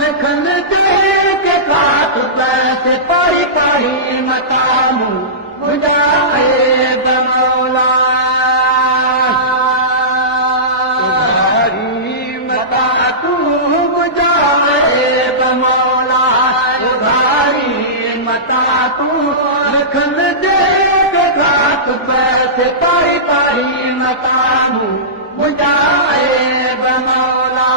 लिखन के काट पैसे पाई पाई मतामू बुझाए बमौला उधारी मता तू बुझाए बमौला उधारी मता तू लिखन के काट पैसे पाई पाई मतामू बुझाए बमौला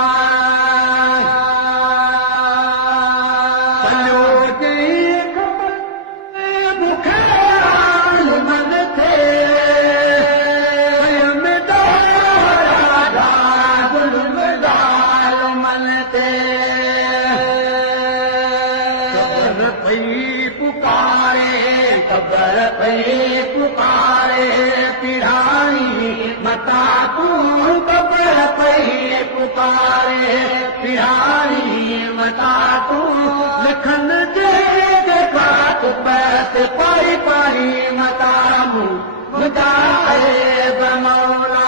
पुकारे पिरानी मता तू कबर पई पुकारे पिरानी मता तू लिखन के काट पैसे पाई पाई मतामू बुझाए बमौला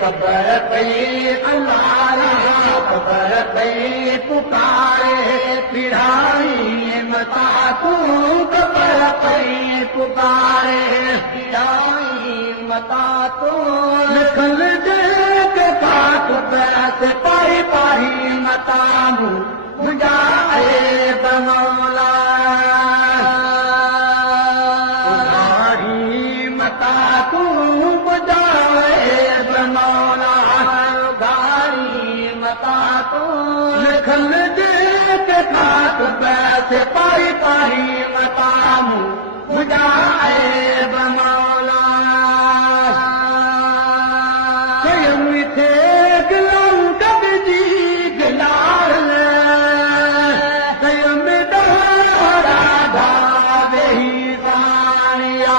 कबर पई अल्लाह कबर पई पुकारे पिरानी मता तू कबर पई पुकारे पिरानी मता तू लिखल के काट पैसे पाई पाई मतामू बुझाए बमौला उधारी मता तू बुझाए बमौला उधारी मता तू लिखल के काट पैसे पाई पाई मतामू बुझाए बमौला स्वयं थे गिलाऊं कब जी गिलार स्वयं दोहरा धावे ही दानिया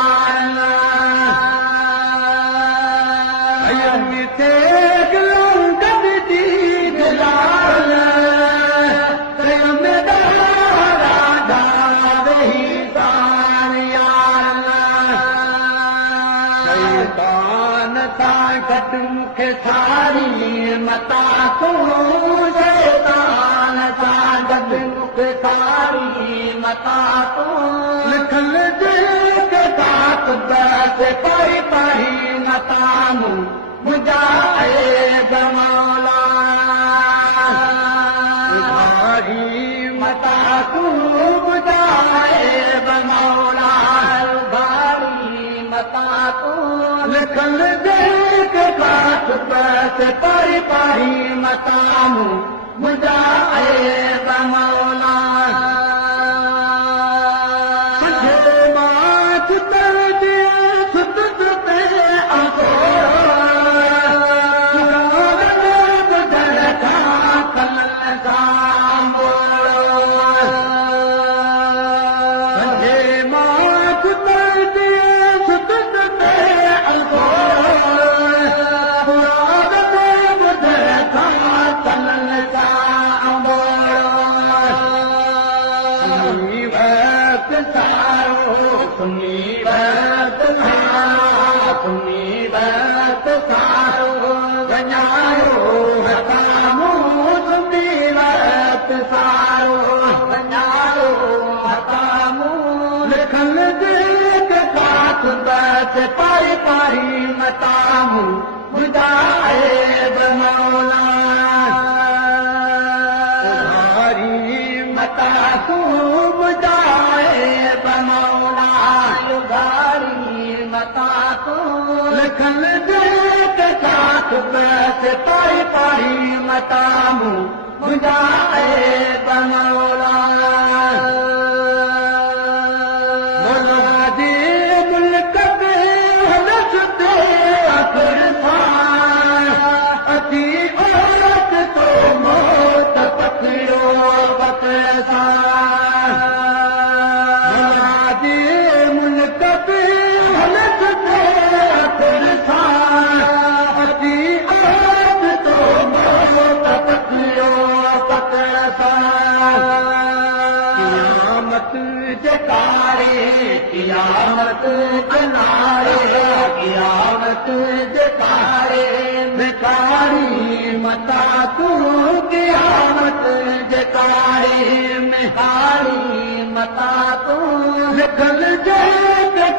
स्वयं थे गिलाऊं कब जी गिलार स्वयं दोहरा धावे ही दानिया शैतान ताकत मुखे सारी मता तू शैतान ताकत मुखे सारी मता तू लिखल के काट पैसे पाई पाई मतामू बुझाए बमौला उधारी मता तू बुझाए बमौला उधारी मता तू लिखल के काट पैसे पाई पाई मतामू बुझाए बमौला मात तर दिए सुत सुते पाई पाई मतामू बुझाए बमौला उधारी मता तू बुझाए बमौला उधारी मता तू लिखल के काट पैसे पाई पाई मतामू बुझाए बमौला अती औरत तो क़यामत जकारे क़यामत कनारे क़यामत जकारे मिकारी मता तूं क़यामत जकारे मिकारी मता तूं लिखल जे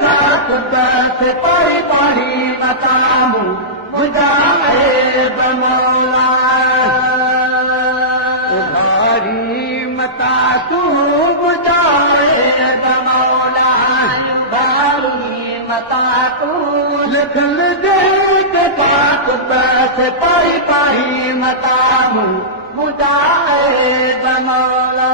कात बस पारी पारी मतामू बुझाए बमौला भारी मता तूं बुझाए बमौला भारी मता तूं लिखल जे कात बस पारी पारी मतामू बुझाए बमौला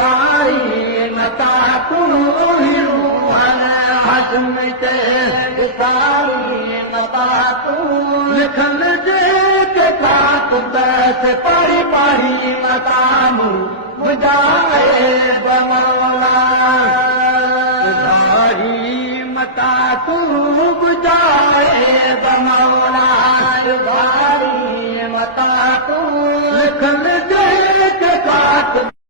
सारी मता तूं सारी मता तूं लिखल जे कात बस पारी पारी मतामू बुझाए बमौला भारी मता तूं बुझाए बमौला भारी मता तूं लिखल